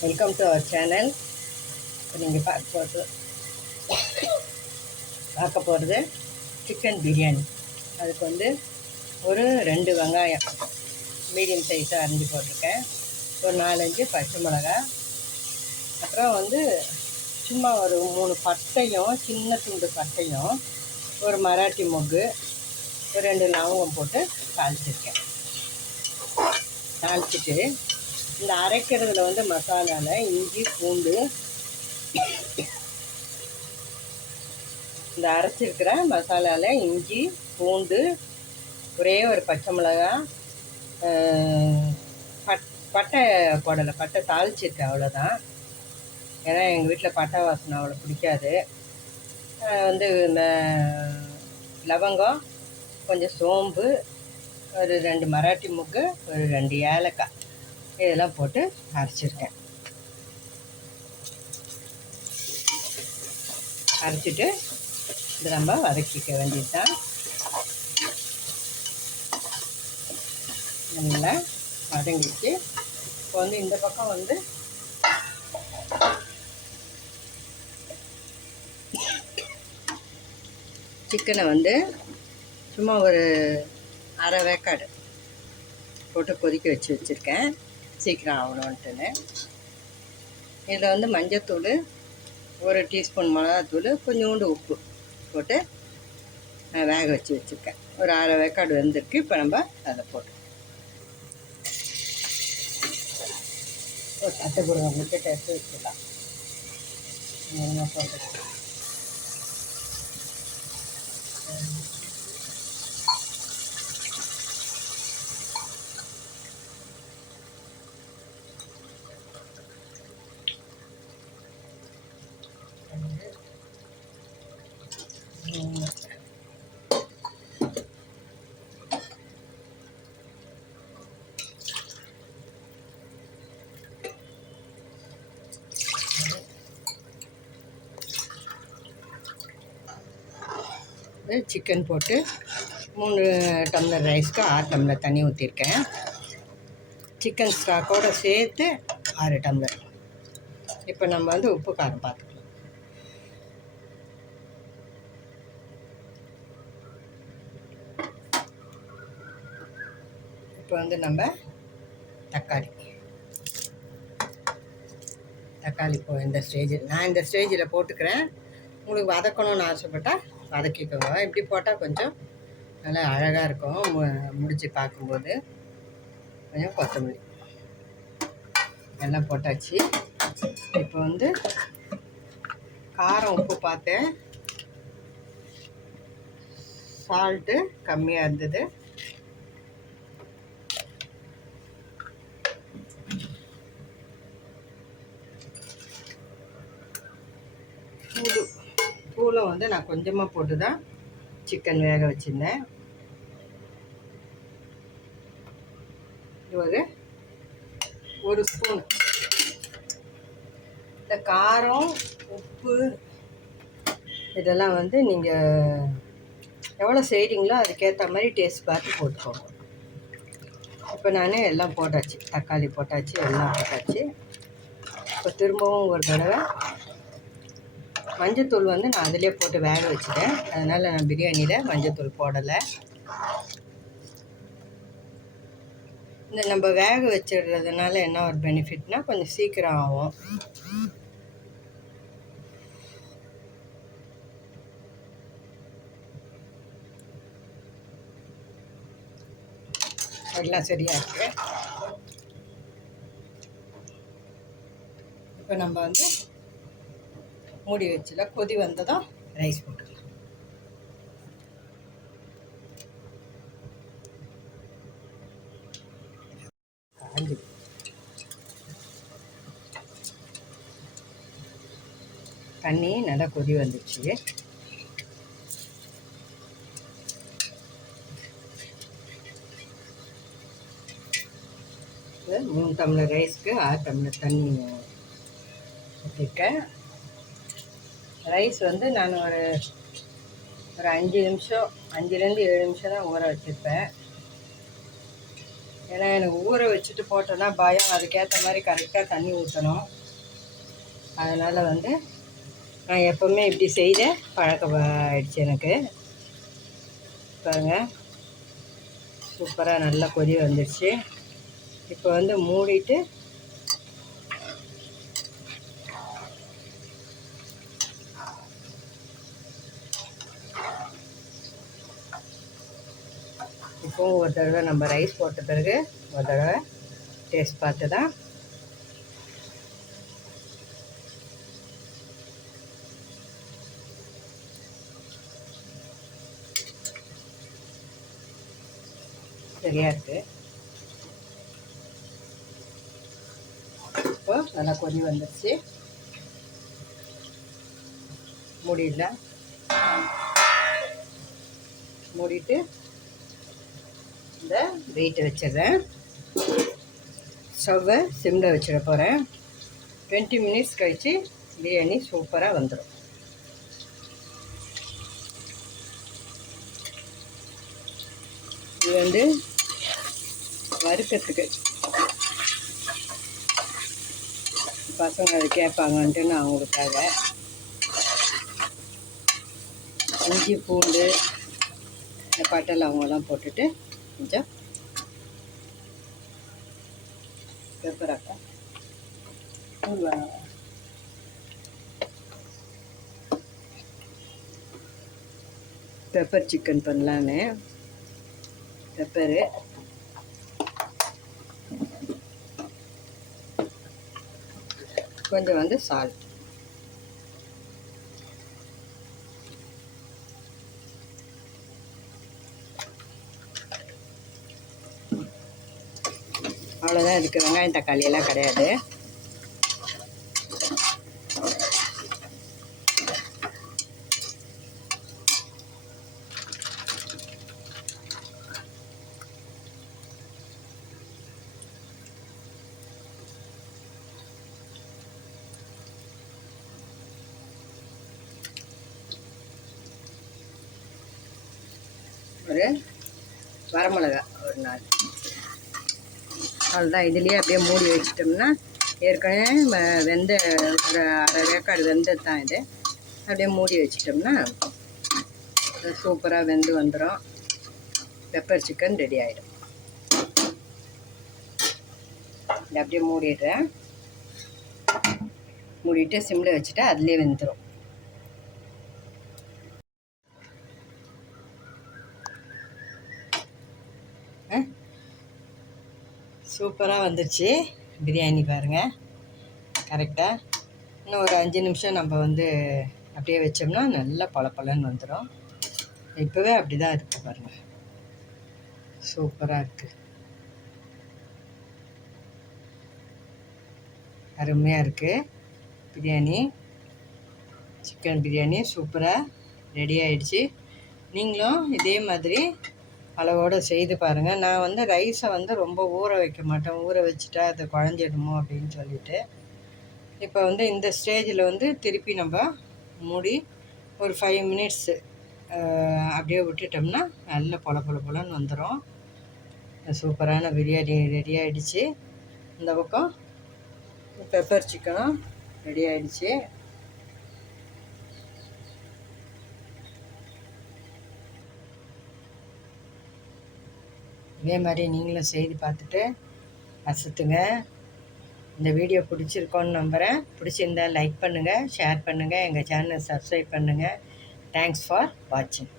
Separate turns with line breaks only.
Welcome to our channel இப்போ நீங்கள் பார்க்க போகிறது பார்க்க போகிறது சிக்கன் பிரியாணி அதுக்கு வந்து ஒரு ரெண்டு வெங்காயம் மீடியம் சைஸாக அரிஞ்சு போட்டிருக்கேன். ஒரு நாலஞ்சு பச்சை மிளகா. அப்புறம் வந்து சும்மா ஒரு மூணு பட்டையும் சின்ன துண்டு பட்டையும் ஒரு மராட்டி மொக்கு ஒரு ரெண்டு லவங்கம் போட்டு தாளிச்சிருக்கேன். தாளிச்சிட்டு இந்த அரைக்கிறதுல வந்து மசாலாவில் இஞ்சி பூண்டு இந்த அரைச்சிருக்கிற மசாலாவில் இஞ்சி பூண்டு ஒரே ஒரு பச்சை மிளகா பட் பட்டை போடலை பட்டை தாளிச்சிருக்கேன் அவ்வளோதான் ஏன்னா எங்கள் வீட்டில் பட்டை வாசனை அவ்வளோ பிடிக்காது. வந்து இந்த லவங்கம் கொஞ்சம் சோம்பு ஒரு ரெண்டு மராட்டி முக்கு ஒரு ரெண்டு ஏலக்காய். இதெல்லாம் போட்டு அரைச்சிருக்கேன். அரைச்சிட்டு இது நம்ம வதக்கிக்க வேண்டியது தான் நல்லா வதங்கிச்சு இப்போ வந்து இந்த பக்கம் வந்து சிக்கனை வந்து சும்மா ஒரு அரை வேக்காடு போட்டு கொதிக்க வச்சு வச்சுருக்கேன். சீக்கிரம் ஆகணுன்ட்டுன்னு இதில் வந்து மஞ்சத்தூள் ஒரு டீஸ்பூன் மிளகாத்தூள் கொஞ்சோண்டு உப்பு போட்டு நான் வேக வச்சு வச்சுருக்கேன். ஒரு அரை வேக்காடு வெந்திருக்கு இப்போ நம்ம அதை போட்டு ஒரு தட்டை கொடுங்க முட்டை எடுத்து வச்சுக்கலாம். என்ன சிக்கன் போட்டு மூணு டம்ளர் ரைஸ்க்கு ஆறு டம்ளர் தண்ணி ஊற்றிருக்கேன் சிக்கன் ஸ்டாக்கோடு சேர்த்து ஆறு டம்ளர். இப்போ நம்ம வந்து உப்பு காரம் பார்த்துக்கலாம். இப்போ வந்து நம்ம தக்காளி. தக்காளி இப்போ இந்த ஸ்டேஜில் நான் இந்த ஸ்டேஜில் போட்டுக்கிறேன். உங்களுக்கு வதக்கணும்னு ஆசைப்பட்டால் வதக்கிக்கோங்க இப்படி போட்டால் கொஞ்சம் நல்லா அழகாக இருக்கும். மு முடித்து பார்க்கும்போது கொஞ்சம் கொத்தமல்லி. எல்லாம் போட்டாச்சு. இப்போ வந்து காரம் உப்பு பார்த்தேன். சால்ட்டு கம்மியாக இருந்தது பூடு பூலை வந்து நான் கொஞ்சமாக போட்டு தான் சிக்கன் வேக வச்சுருந்தேன். இது ஒரு ஒரு ஸ்பூன் இந்த காரம் உப்பு இதெல்லாம் வந்து நீங்கள் எவ்வளோ செய்கிறீங்களோ அதுக்கேற்ற மாதிரி டேஸ்ட் பார்த்து போட்டுக்கோங்க. இப்போ நான் எல்லாம் போட்டாச்சு தக்காளி போட்டாச்சு எல்லாம் போட்டாச்சு. இப்போ திரும்பவும் ஒரு தடவை மஞ்சத்தூள் வந்து நான் அதிலே போட்டு வேக வச்சுட்டேன். அதனால் நான் பிரியாணியில் மஞ்சத்தூள் போடலை. இந்த நம்ம வேக வச்சிடுறதுனால என்ன ஒரு பெனிஃபிட்னால் கொஞ்சம் சீக்கிரம் ஆகும். எல்லாம் சரியாக இருக்குது இப்போ நம்ம வந்து மூடி வச்சிடலாம் கொதி வந்ததும் ரைஸ் போட்டுக்கலாம். காஞ்சி. தண்ணி நல்லா கொதி வந்துச்சு. மூணு டம்ளர் ரைஸ்க்கு ஆறு டம்ளர் தண்ணி ஊற்றிருக்கேன் ரைஸ் வந்து நான் ஒரு ஒரு அஞ்சு நிமிஷம் அஞ்சுலேருந்து ஏழு நிமிஷம் தான் ஊற வச்சுருப்பேன். ஏன்னா எனக்கு ஊற வச்சுட்டு போட்டோன்னா பயம். அதுக்கேற்ற மாதிரி கரெக்டாக தண்ணி ஊற்றணும் அதனால் வந்து நான் எப்போவுமே இப்படி செய்த பழக்கம் ஆயிடுச்சு எனக்கு. பாருங்கள் சூப்பராக நல்லா கொதி வந்துடுச்சு இப்போ வந்து மூடிட்டு இப்போவும் ஒரு தடவை நம்ம ரைஸ் போட்ட பிறகு ஒரு தடவை டேஸ்ட் பார்த்து தான் சரியாக இருக்குது இப்போ நல்லா கொதி வந்துடுச்சு மூடிடலாம். மூடிட்டு இந்த வெயிட்டை வச்சிடுறேன். ஸ்டவ்வை சிம்மில் வச்சிட போகிறேன் டுவெண்ட்டி மினிட்ஸ் கழித்து பிரியாணி சூப்பராக வந்துடும் இது வந்து வறுக்கிறதுக்கு. பசங்க அது கேட்பாங்கன்ட்டு நான் அவங்களுக்காக இஞ்சி பூண்டு இந்த பட்டை லவங்கெல்லாம் போட்டுட்டு கொஞ்சம் பெப்பராக்கா தூள் பெப்பர் சிக்கன் பண்ணலான்னு பெப்பரு கொஞ்சம் வந்து சால்ட் அவ்வளோதான் இதுக்கு வெங்காயம் தக்காளி எல்லாம் கிடையாது. ஒரு வரமிளகா ஒரு நாள் அவ்வளோதான் இதுலேயே அப்படியே மூடி வச்சிட்டோம்னா ஏற்கனவே வெந்த ஒரு அரை வேக்காடு வெந்தது தான் இது. அப்படியே மூடி வச்சிட்டோம்னா சூப்பராக வெந்து வந்துடும் பெப்பர் சிக்கன் ரெடி ஆகிடும் இதை அப்படியே மூடிடுறேன். மூடிட்டு சிம்மில் வச்சுட்டா அதுலேயே வெந்துடும் சூப்பராக வந்துடுச்சு பிரியாணி பாருங்கள் கரெக்டாக இன்னும் ஒரு அஞ்சு நிமிஷம் நம்ம வந்து அப்படியே வச்சோம்னா நல்லா பளபளன்னு வந்துடும் இப்போவே அப்படி தான் இருக்குது பாருங்கள் சூப்பராக இருக்குது அருமையாக இருக்குது பிரியாணி. சிக்கன் பிரியாணி சூப்பராக ரெடி ஆகிடுச்சு நீங்களும் இதே மாதிரி அளவோடு செய்து பாருங்கள் நான் வந்து ரைஸை வந்து ரொம்ப ஊற வைக்க மாட்டேன். ஊற வச்சுட்டா அது குழஞ்சிடுமோ அப்படின்னு சொல்லிட்டு. இப்போ வந்து இந்த ஸ்டேஜில் வந்து திருப்பி நம்ம மூடி ஒரு ஃபைவ் மினிட்ஸு அப்படியே விட்டுட்டோம்னா நல்ல பொல பொல பொலன்னு வந்துடும் சூப்பரான பிரியாணி ரெடி ஆகிடுச்சு இந்த பக்கம் பெப்பர் சிக்கனும் ரெடி ஆகிடுச்சு இதே மாதிரி நீங்களும் செய்து பார்த்துட்டு அசத்துங்க. இந்த வீடியோ பிடிச்சிருக்கோன்னு நம்புகிறேன் பிடிச்சிருந்தா லைக் பண்ணுங்கள் ஷேர் பண்ணுங்கள் எங்கள் சேனலை சப்ஸ்கிரைப் பண்ணுங்கள் தேங்க்ஸ் ஃபார் வாட்சிங்